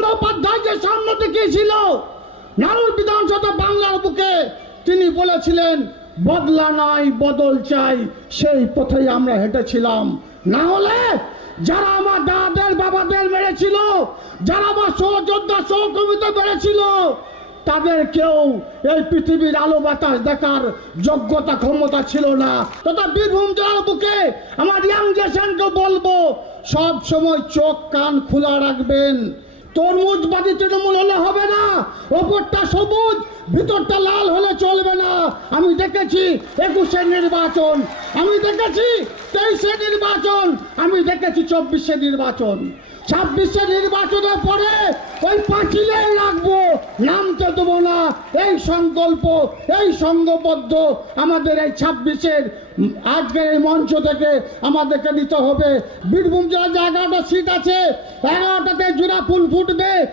বন্দ্যোপাধ্যায় যে সামনে দেখিয়েছিল নানুর বিধানসভা বাংলার বুকে, তিনি বলেছিলেন, বদলা নাই, বদল চাই, সেই পথেই আমরা হেঁটেছিলাম। না হলে যারা আমার দাদাদের, বাবাদের মেরেছিল, যারা আমার সহযোদ্ধা সহকর্মীতে মেরেছিল, তাদের কেউ এই পৃথিবীর আলো বাতাস দেখার যোগ্যতা, ক্ষমতা ছিল না। তথা বীরভূম জেলার বুকে আমার ইয়াং জেশনকে বলব, সব সময় চোখ, কান খোলা রাখবেন। তরমুজবাদী তৃণমূল হলে হবে না। ওপরটা সবুজ, ভিতরটা লাল হলে চলবে না। আমি দেখেছি একুশের নির্বাচন। আমি দেখেছি তেইশে নির্বাচন। আমি দেখেছি চব্বিশে নির্বাচন। ছাব্বিশে নির্বাচনের পরে ওই পাঁচিলে রাখব। নামতে দেবো না। এই সংকল্প, এই সঙ্গবদ্ধ আমাদের এই ছাব্বিশের আজকের এই মঞ্চ থেকে আমাদেরকে নিতে হবে। বীরভূম জেলার যে এগারোটা সিট আছে এগারোটাতে பூல் பூட்டுது.